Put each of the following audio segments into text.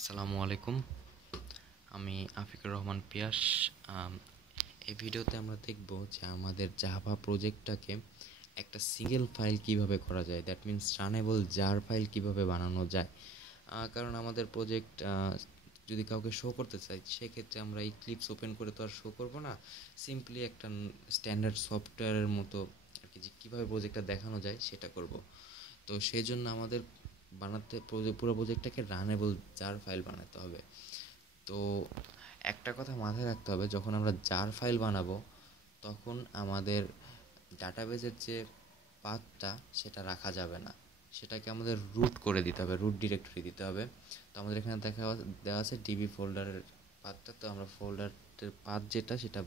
আসসালামু আলাইকুম। আমি আফিকুর রহমান পিয়াস। আম, এই ভিডিওতে আমরা দেখব যে আমাদের জাভা প্রজেক্টটাকে একটা সিঙ্গেল ফাইল কিভাবে করা যায়, that means runnable jar file কিভাবে বানানো যায়। কারণ আমাদের প্রজেক্ট যদি কাউকে শো করতে চাই সেক্ষেত্রে আমরা এই ক্লিপস ওপেন করে তো আর শো করব না, সিম্পলি একটা স্ট্যান্ডার্ড সফটওয়্যারের মতো আর কি, যে কীভাবে প্রজেক্টটা দেখানো যায় সেটা করব। তো সেই জন্য আমাদের পুরো প্রজেক্টটাকে রানেবল জার ফাইল বানাতে হবে। তো একটা কথা মাথায় রাখতে হবে, যখন আমরা জার ফাইল বানাবো তখন আমাদের ডাটাবেজের যে পাথটা সেটা রাখা যাবে না, সেটাকে আমাদের রুট করে দিতে হবে, রুট ডিরেক্টরি দিতে হবে। তো আমাদের এখানে দেওয়া আছে ডিবি ফোল্ডারের পাথটা, তো আমরা ফোল্ডারের পাথ যেটা সেটা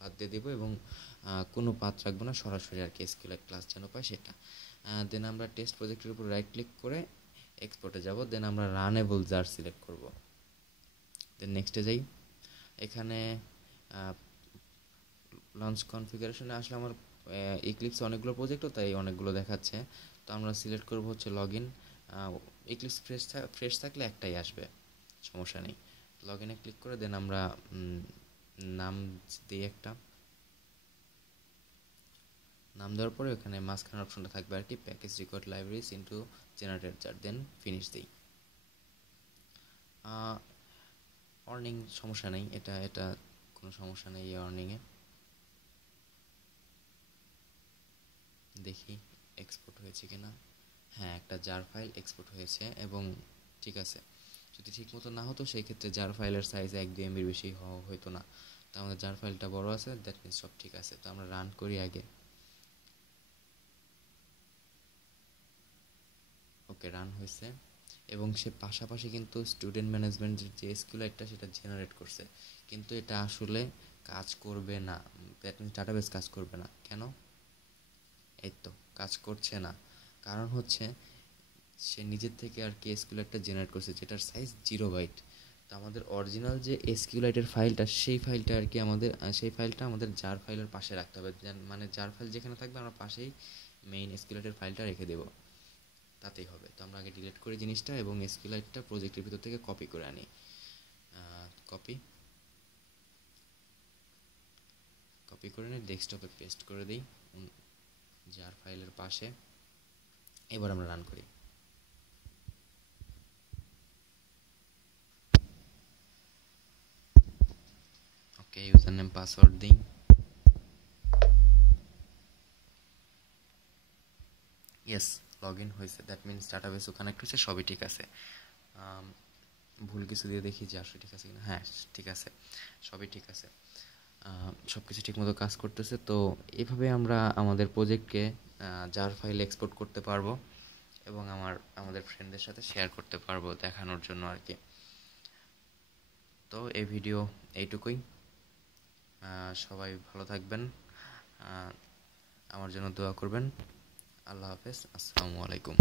বাদ দিয়ে দেবো এবং কোনো পাথ রাখবো না, সরাসরি আর কি এসকিউএল ক্লাস যেন পায় সেটা। দেন আমরা টেস্ট প্রজেক্টের উপর রাইট ক্লিক করে এক্সপোর্টে যাব, দেন আমরা রানেবল জার সিলেক্ট করব। দেন নেক্সটে যাই। এখানে লঞ্চ কনফিগারেশনে আসলে আমার ইক্লিপসে অনেকগুলো প্রজেক্টও তাই অনেকগুলো দেখাচ্ছে। তো আমরা সিলেক্ট করব হচ্ছে লগ ইন। ইক্লিপস ফ্রেশ থাকলে একটাই আসবে, সমস্যা নেই। লগ ইনে ক্লিক করে দেন আমরা নাম দিই, একটা নাম দেওয়ার পরে ওখানে মাঝখানের অপশনটা থাকবে আর কি, package required libraries into generated jar, then finish দিই। অর্নিং সমস্যা নেই, এটা এটা কোনো সমস্যা নেই। এই অর্নিংয়ে দেখি এক্সপোর্ট হয়েছে কিনা। হ্যাঁ, একটা জার ফাইল এক্সপোর্ট হয়েছে এবং ঠিক আছে। যদি ঠিক মতো না হতো সেই ক্ষেত্রে জার ফাইলের সাইজ 1-2 MB বেশি হতো না। তো আমাদের জার ফাইলটা বড় আছে, দ্যাট মিনস সব ঠিক আছে। তো আমরা রান করি আগে। ওকে, রান হয়েছে এবং সে পাশাপাশি কিন্তু স্টুডেন্ট ম্যানেজমেন্টের যে এসকিউএলটা সেটা জেনারেট করছে, কিন্তু এটা আসলে কাজ করবে না, দ্যাট মিনস ডাটাবেস কাজ করবে না। কেন? এই তো কাজ করছে না, কারণ হচ্ছে সে নিজের থেকে আর কি এসকিউএলটা জেনারেট করছে যেটার সাইজ 0 বাইট। তো আমাদের অরিজিনাল যে এসকিউএলের ফাইলটা সেই ফাইলটা আর কি আমাদের সেই ফাইলটা আমাদের জার ফাইলের পাশে রাখতে হবে, মানে জার ফাইল যেখানে থাকবে আমরা পাশেই মেইন এসকিউএলের ফাইলটা রেখে দেবো, তাতেই হবে। তো আমরা আগে ডিলিট করি জিনিসটা এবং এসকিউএলটা প্রজেক্টের ভিতর থেকে কপি করে আনি। কপি কপি করে নিয়ে ডেস্কটপে পেস্ট করে দিই জার ফাইলের পাশে। এবার আমরা রান করি। ওকে, ইউজার নেম পাসওয়ার্ড দিই। ইয়েস, লগ ইন হয়েছে, দ্যাট মিনস ডাটাবেসও কানেক্ট হয়েছে, সবই ঠিক আছে। ভুল কিছু দিয়ে দেখি যে আসলে ঠিক আছে কিনা। হ্যাঁ, ঠিক আছে, সবই ঠিক আছে, সব কিছু ঠিকমতো কাজ করতেছে। তো এভাবে আমরা আমাদের প্রজেক্টকে জার ফাইল এক্সপোর্ট করতে পারবো এবং আমাদের ফ্রেন্ডদের সাথে শেয়ার করতে পারবো দেখানোর জন্য আর কি। তো এই ভিডিও এইটুকুই। সবাই ভালো থাকবেন, আমার জন্য দোয়া করবেন। আল্লাহ হাফেজ, আসসালামু আলাইকুম।